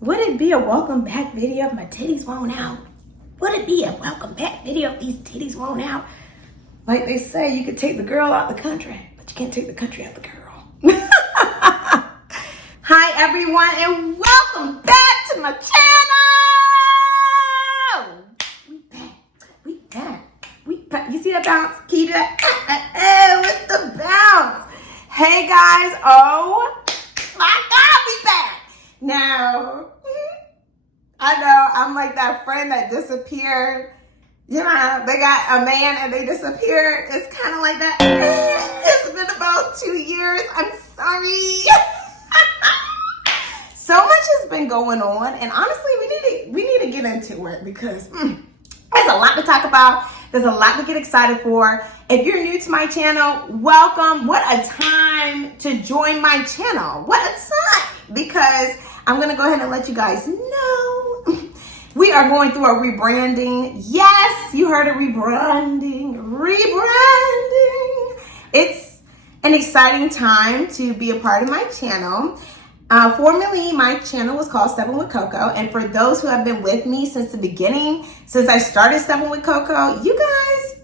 Would it be a welcome back video if my titties won't out? Would it be a welcome back video if these titties won't out? Like they say, you could take the girl out the country, but you can't take the country out the girl. Hi everyone, and welcome back to my channel. We back. You see that bounce, Keita? With the bounce. Hey guys, oh my God, we back. Now, I know I'm like that friend that disappeared. You know, they got a man and they disappeared. It's kind of like that. It's been about 2 years. I'm sorry. So much has been going on, and honestly, we need to get into it because there's a lot to talk about. There's a lot to get excited for. If you're new to my channel, welcome. What a time to join my channel. What a time. Because I'm going to go ahead and let you guys know we are going through a rebranding. Yes, you heard it, rebranding. It's an exciting time to be a part of my channel. Formerly, my channel was called Stepping with Coco. And for those who have been with me since the beginning, since I started Stepping with Coco, you guys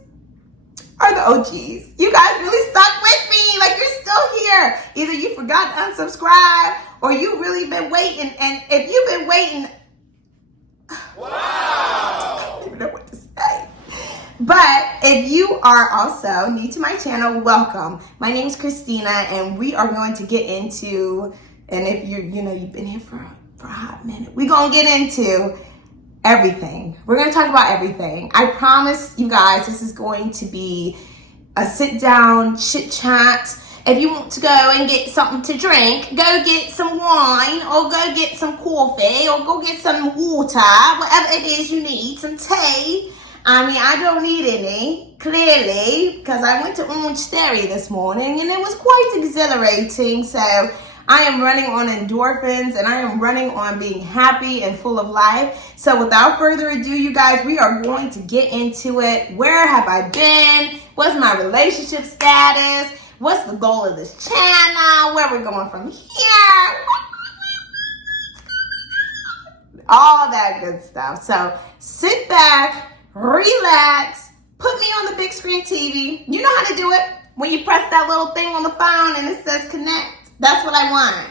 are the OGs. You guys really stuck with me. Like, you're still here. Either you forgot to unsubscribe or you really been waiting. And if you've been waiting, wow, I don't even know what to say. But if you are also new to my channel, welcome. My name is Christina, and we are going to get into, and if you've been here for a hot minute, we're going to get into everything. We're going to talk about everything. I promise you guys, this is going to be a sit down chit chat. If you want to go and get something to drink, go get some wine or go get some coffee or go get some water, whatever it is you need, some tea. I mean, I don't need any, clearly, because I went to Orange Theory this morning and it was quite exhilarating. So I am running on endorphins and I am running on being happy and full of life. So without further ado, you guys, we are going to get into it. Where have I been? What's my relationship status? What's the goal of this channel? Where we're going from here? All that good stuff. So sit back, relax, put me on the big screen TV. You know how to do it. When you press that little thing on the phone and it says connect, that's what I want.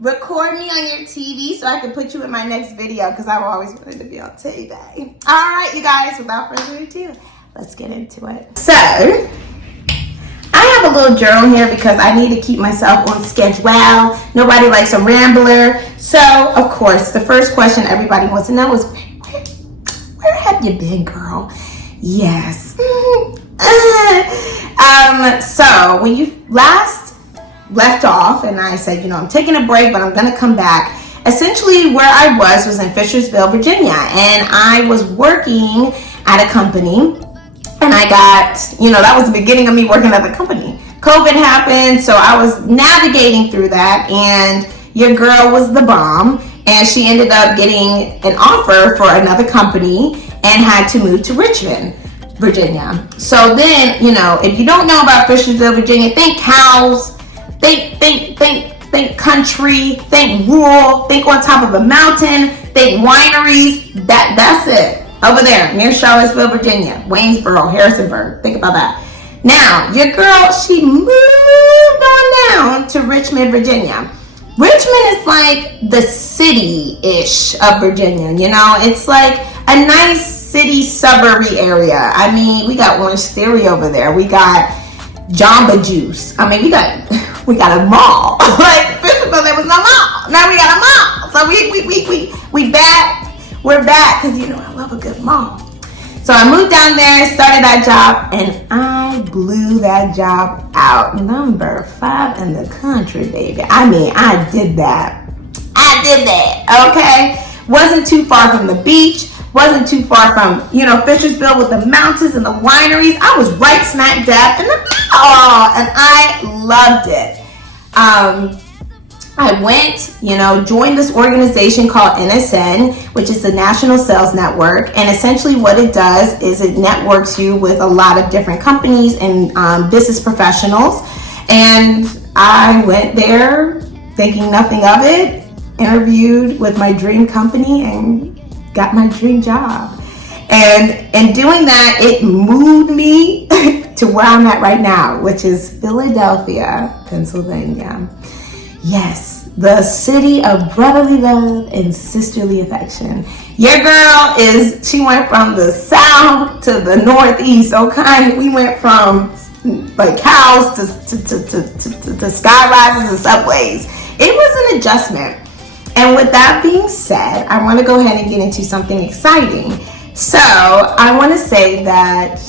Record me on your TV so I can put you in my next video because I've always wanted to be on TV. All right, you guys, without further ado, let's get into it. So, I have a little journal here because I need to keep myself on schedule. Nobody likes a rambler. So, of course, the first question everybody wants to know is, where have you been, girl? Yes. So, when you last left off and I said, I'm taking a break, but I'm going to come back. Essentially, where I was in Fishersville, Virginia, and I was working at a company. And I got, that was the beginning of me working at the company. COVID happened, so I was navigating through that, and your girl was the bomb, and she ended up getting an offer for another company and had to move to Richmond, Virginia. So then, if you don't know about Fishersville, Virginia, think cows, think country, think rural, think on top of a mountain, think wineries. That's it. Over there, near Charlottesville, Virginia, Waynesboro, Harrisonburg. Think about that. Now, your girl, she moved on down to Richmond, Virginia. Richmond is like the city-ish of Virginia, It's like a nice city suburby area. I mean, we got Orange Theory over there. We got Jamba Juice. I mean, we got a mall. Like, first of all, there was no mall. Now we got a mall. So we back. We're back because, I love a good mall. So I moved down there, started that job, and I blew that job out. Number 5 in the country, baby. I mean, I did that. Okay? Wasn't too far from the beach. Wasn't too far from, Fishersville with the mountains and the wineries. I was right smack dab in the middle, and I loved it. I went, joined this organization called NSN, which is the National Sales Network. And essentially what it does is it networks you with a lot of different companies and business professionals. And I went there thinking nothing of it. interviewed with my dream company and got my dream job. And in doing that, it moved me to where I'm at right now, which is Philadelphia, Pennsylvania. Yes, the city of brotherly love and sisterly affection. Your girl she went from the south to the northeast, okay? We went from like cows to skyrises and subways. It was an adjustment. And with that being said, I want to go ahead and get into something exciting. So I want to say that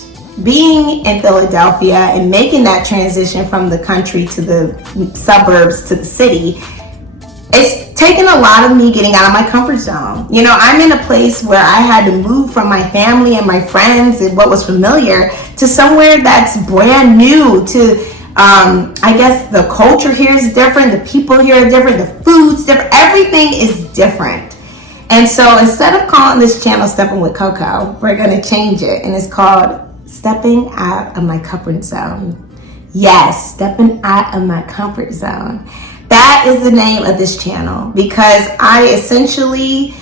being in Philadelphia and making that transition from the country to the suburbs to the city, it's taken a lot of me getting out of my comfort zone. You know, I'm in a place where I had to move from my family and my friends and what was familiar to somewhere that's brand new to, I guess the culture here is different, the people here are different, the food's different, everything is different. And so instead of calling this channel Stepping with Coco, we're going to change it. And it's called Stepping Out of My Comfort Zone. Yes, stepping out of my comfort zone. That is the name of this channel because I essentially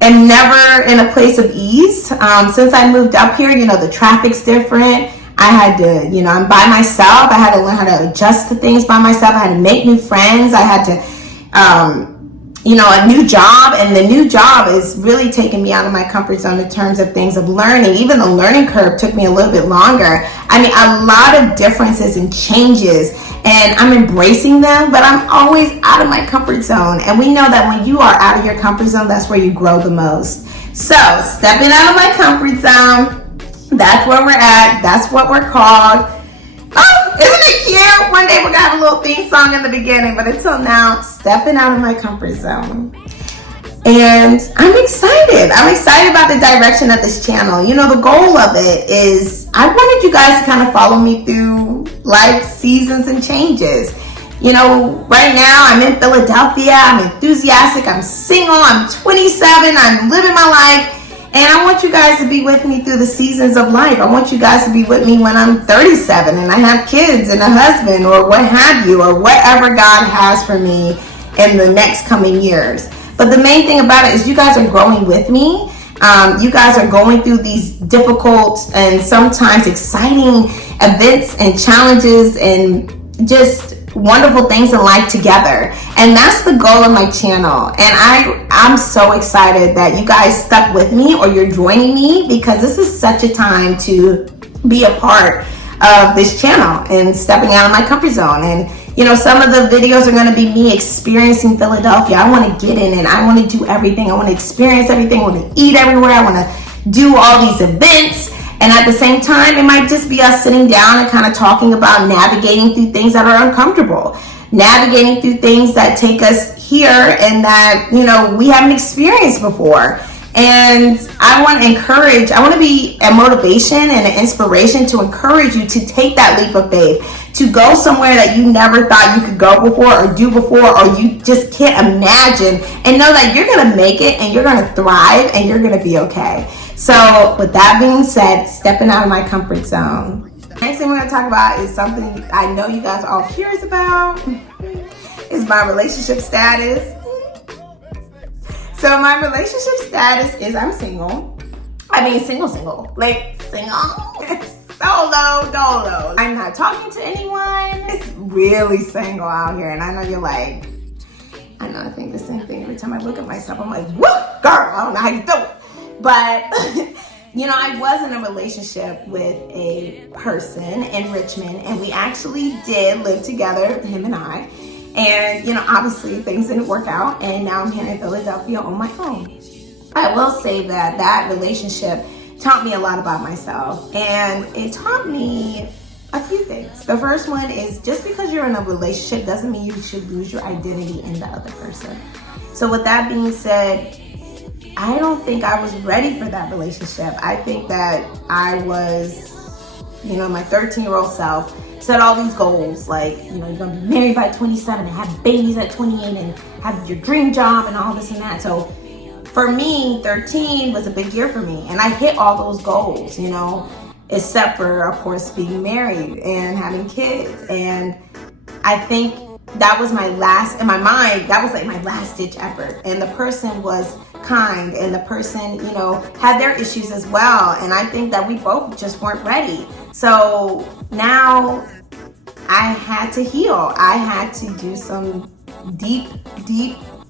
am never in a place of ease. Since I moved up here, you know, the traffic's different. I had to, you know, I'm by myself. I had to learn how to adjust to things by myself. I had to make new friends. I had to, you know, a new job, and the new job is really taking me out of my comfort zone in terms of things of learning. Even the learning curve took me a little bit longer. I mean, a lot of differences and changes, and I'm embracing them, but I'm always out of my comfort zone. And we know that when you are out of your comfort zone, that's where you grow the most. So, stepping out of my comfort zone, that's where we're at. That's what we're called. Oh, isn't it cute? One day we're gonna have a little theme song in the beginning, but until now, stepping out of my comfort zone. And I'm excited. I'm excited about the direction of this channel. You know, the goal of it is I wanted you guys to kind of follow me through life seasons and changes. You know, right now I'm in Philadelphia. I'm enthusiastic. I'm single. I'm 27. I'm living my life. And I want you guys to be with me through the seasons of life. I want you guys to be with me when I'm 37 and I have kids and a husband or what have you, or whatever God has for me in the next coming years. But the main thing about it is you guys are growing with me. You guys are going through these difficult and sometimes exciting events and challenges and just wonderful things in life together. And that's the goal of my channel. And I'm so excited that you guys stuck with me or you're joining me, because this is such a time to be a part of this channel and stepping out of my comfort zone. And you know, some of the videos are going to be me experiencing Philadelphia. I want to get in and I want to do everything. I want to experience everything. I want to eat everywhere. I want to do all these events. And at the same time, it might just be us sitting down and kind of talking about navigating through things that are uncomfortable, navigating through things that take us here and that, you know, we haven't experienced before. And I want to be a motivation and an inspiration to encourage you to take that leap of faith, to go somewhere that you never thought you could go before or do before, or you just can't imagine, and know that you're going to make it and you're going to thrive and you're going to be okay. So with that being said, stepping out of my comfort zone. Next thing we're going to talk about is something I know you guys are all curious about, is my relationship status. So my relationship status is I'm single. I mean single. Like single. Solo, dolo. I'm not talking to anyone. It's really single out here. And I know you're like, I know I think the same thing every time I look at myself. I'm like, whoop, girl, I don't know how you do it. But, you know, I was in a relationship with a person in Richmond, and we actually did live together, him and I. And, you know, obviously things didn't work out, and now I'm here in Philadelphia on my own. I will say that that relationship taught me a lot about myself, and it taught me a few things. The first one is just because you're in a relationship doesn't mean you should lose your identity in the other person. So with that being said, I don't think I was ready for that relationship. I think that I was, you know, my 13-year-old self set all these goals, like, you know, you're gonna be married by 27 and have babies at 28 and have your dream job and all this and that. So for me, 13 was a big year for me, and I hit all those goals, you know, except for, of course, being married and having kids. And I think that was my last, in my mind, that was like my last ditch effort. And the person was kind, and the person, you know, had their issues as well. And I think that we both just weren't ready. So now I had to heal. I had to do some deep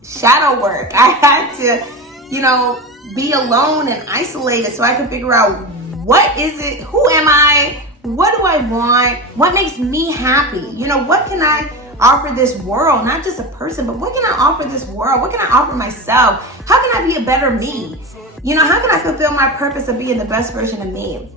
shadow work. I had to, you know, be alone and isolated so I could figure out, what is it? Who am I? What do I want? What makes me happy? You know, what can I offer this world? Not just a person, but what can I offer this world? What can I offer myself? How can I be a better me? You know, how can I fulfill my purpose of being the best version of me?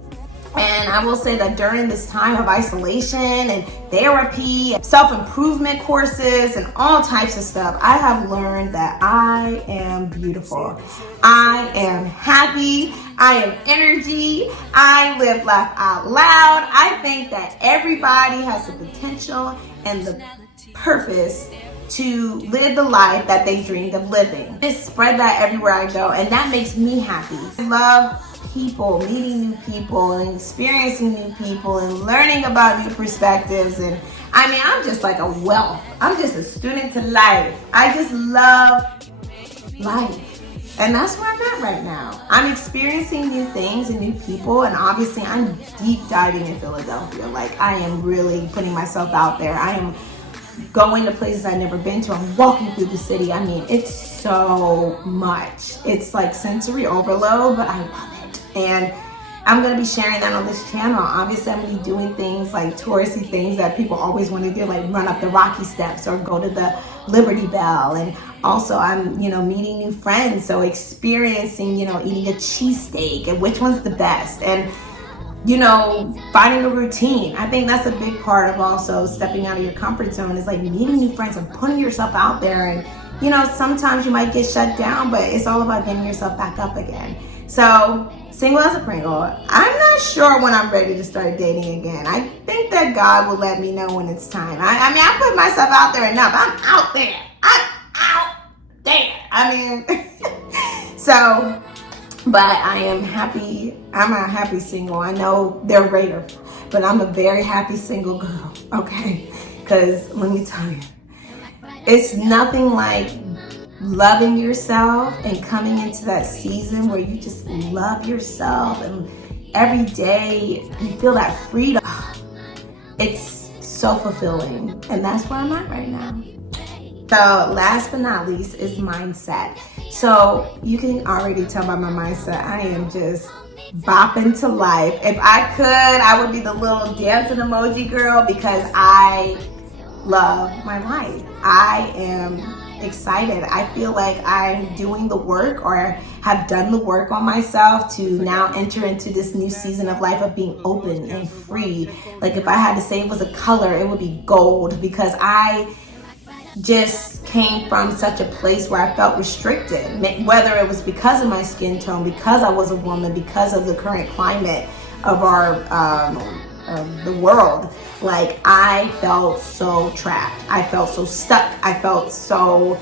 And I will say that during this time of isolation and therapy, self-improvement courses, and all types of stuff, I have learned that I am beautiful. I am happy. I am energy. I live laugh out loud. I think that everybody has the potential and the purpose to live the life that they dreamed of living. Just spread that everywhere I go, and that makes me happy. I love people, meeting new people and experiencing new people and learning about new perspectives. And I mean, I'm just like a wealth. I'm just a student to life. I just love life. And that's where I'm at right now. I'm experiencing new things and new people, and obviously I'm deep diving in Philadelphia. Like, I am really putting myself out there. I am going to places I've never been to. I'm walking through the city. I mean, it's so much. It's like sensory overload, but I love it. And I'm going to be sharing that on this channel. Obviously, I'm going to be doing things like touristy things that people always want to do, like run up the Rocky Steps or go to the Liberty Bell. And also, I'm, you know, meeting new friends. So experiencing, you know, eating a cheesesteak and which one's the best. And, you know, finding a routine. I think that's a big part of also stepping out of your comfort zone, is like meeting new friends and putting yourself out there. And, you know, sometimes you might get shut down, but it's all about getting yourself back up again. So, single as a Pringle, I'm not sure when I'm ready to start dating again. I think that God will let me know when it's time. I mean, I put myself out there enough. I'm out there. I'm out there. I mean, so, but I am happy. I'm a happy single. I know they're rare, but I'm a very happy single girl, okay? Because let me tell you, it's nothing like loving yourself and coming into that season where you just love yourself, and every day you feel that freedom. It's so fulfilling, and that's where I'm at right now. So last but not least is mindset. So you can already tell by my mindset, I am just bopping to life. If I could, I would be the little dancing emoji girl, because I love my life. I am excited. I feel like I'm doing the work, or have done the work on myself, to now enter into this new season of life of being open and free. Like, if I had to say it was a color, it would be gold, because I just came from such a place where I felt restricted, whether it was because of my skin tone, because I was a woman, because of the current climate of our the world. Like, I felt so trapped. I felt so stuck. I felt so,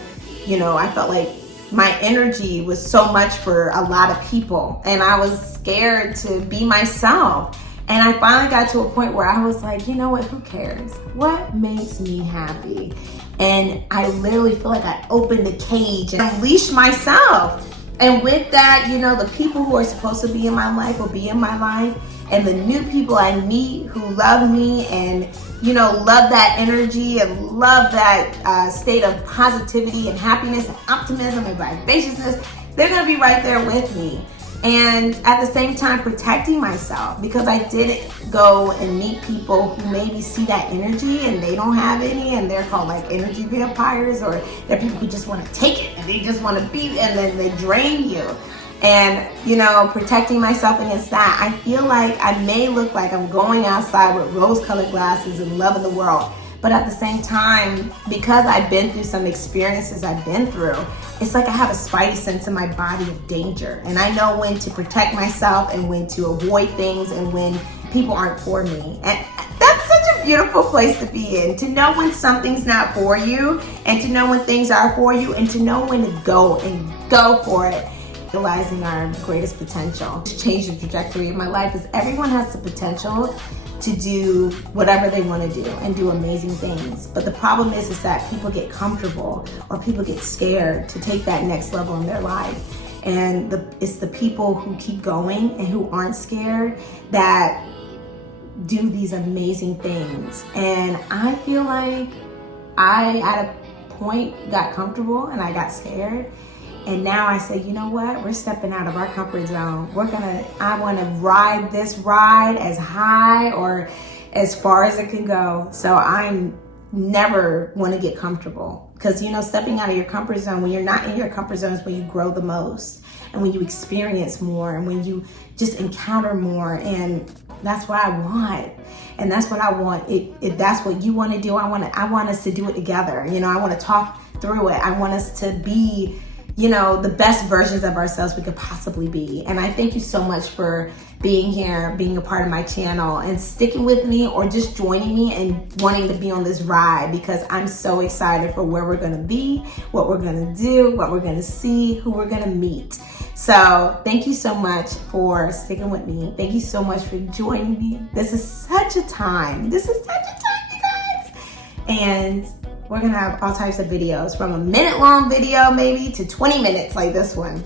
you know, I felt like my energy was so much for a lot of people, and I was scared to be myself. And I finally got to a point where I was like, you know what, who cares? What makes me happy? And I literally feel like I opened the cage and unleashed myself. And with that, you know, the people who are supposed to be in my life will be in my life. And the new people I meet who love me and, you know, love that energy and love that state of positivity and happiness and optimism and vivaciousness, they're going to be right there with me. And at the same time, protecting myself, because I did go and meet people who maybe see that energy and they don't have any, and they're called like energy vampires, or they're people who just want to take it and they just want to be, and then they drain you. And, you know, protecting myself against that, I feel like I may look like I'm going outside with rose-colored glasses and loving the world. But at the same time, because I've been through some experiences I've been through, it's like I have a spidey sense in my body of danger. And I know when to protect myself and when to avoid things and when people aren't for me. And that's such a beautiful place to be in, to know when something's not for you, and to know when things are for you, and to know when to go for it. Realizing our greatest potential to change the trajectory of my life, is everyone has the potential to do whatever they want to do and do amazing things. But the problem is that people get comfortable or people get scared to take that next level in their life. And it's the people who keep going and who aren't scared that do these amazing things. And I feel like I, at a point, got comfortable and I got scared. And now I say, you know what? We're stepping out of our comfort zone. I want to ride this ride as high or as far as it can go. So I'm never want to get comfortable. Because, you know, stepping out of your comfort zone, when you're not in your comfort zone is when you grow the most. And when you experience more and when you just encounter more. And that's what I want. And that's what I want. If that's what you want to do, I want us to do it together. You know, I want to talk through it. I want us to be, you know, the best versions of ourselves we could possibly be. And I thank you so much for being here, being a part of my channel and sticking with me or just joining me and wanting to be on this ride, because I'm so excited for where we're going to be, what we're going to do, what we're going to see, who we're going to meet. So thank you so much for sticking with me. Thank you so much for joining me. This is such a time. You guys. And we're gonna have all types of videos, from a minute-long video maybe to 20 minutes like this one.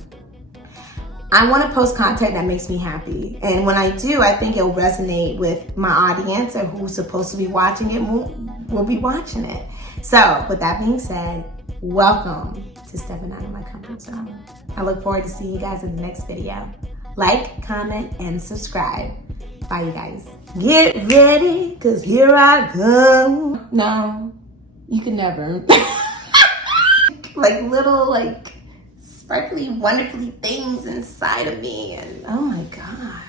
I want to post content that makes me happy. And when I do, I think it'll resonate with my audience, and who's supposed to be watching it will be watching it. So with that being said, welcome to Stepping Out of My Comfort Zone. I look forward to seeing you guys in the next video. Like, comment, and subscribe. Bye, you guys. Get ready, because here I come. No, you can never. Like little, like, sparkly, wonderfully things inside of me. And oh my God.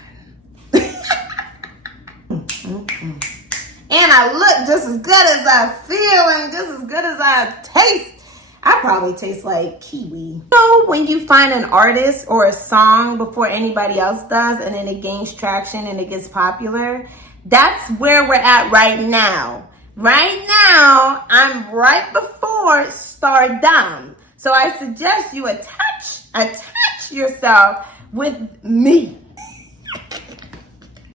And I look just as good as I feel and just as good as I taste. I probably taste like kiwi. You know, when you find an artist or a song before anybody else does, and then it gains traction and it gets popular, that's where we're at right now. Right now, I'm right before stardom. So I suggest you attach yourself with me.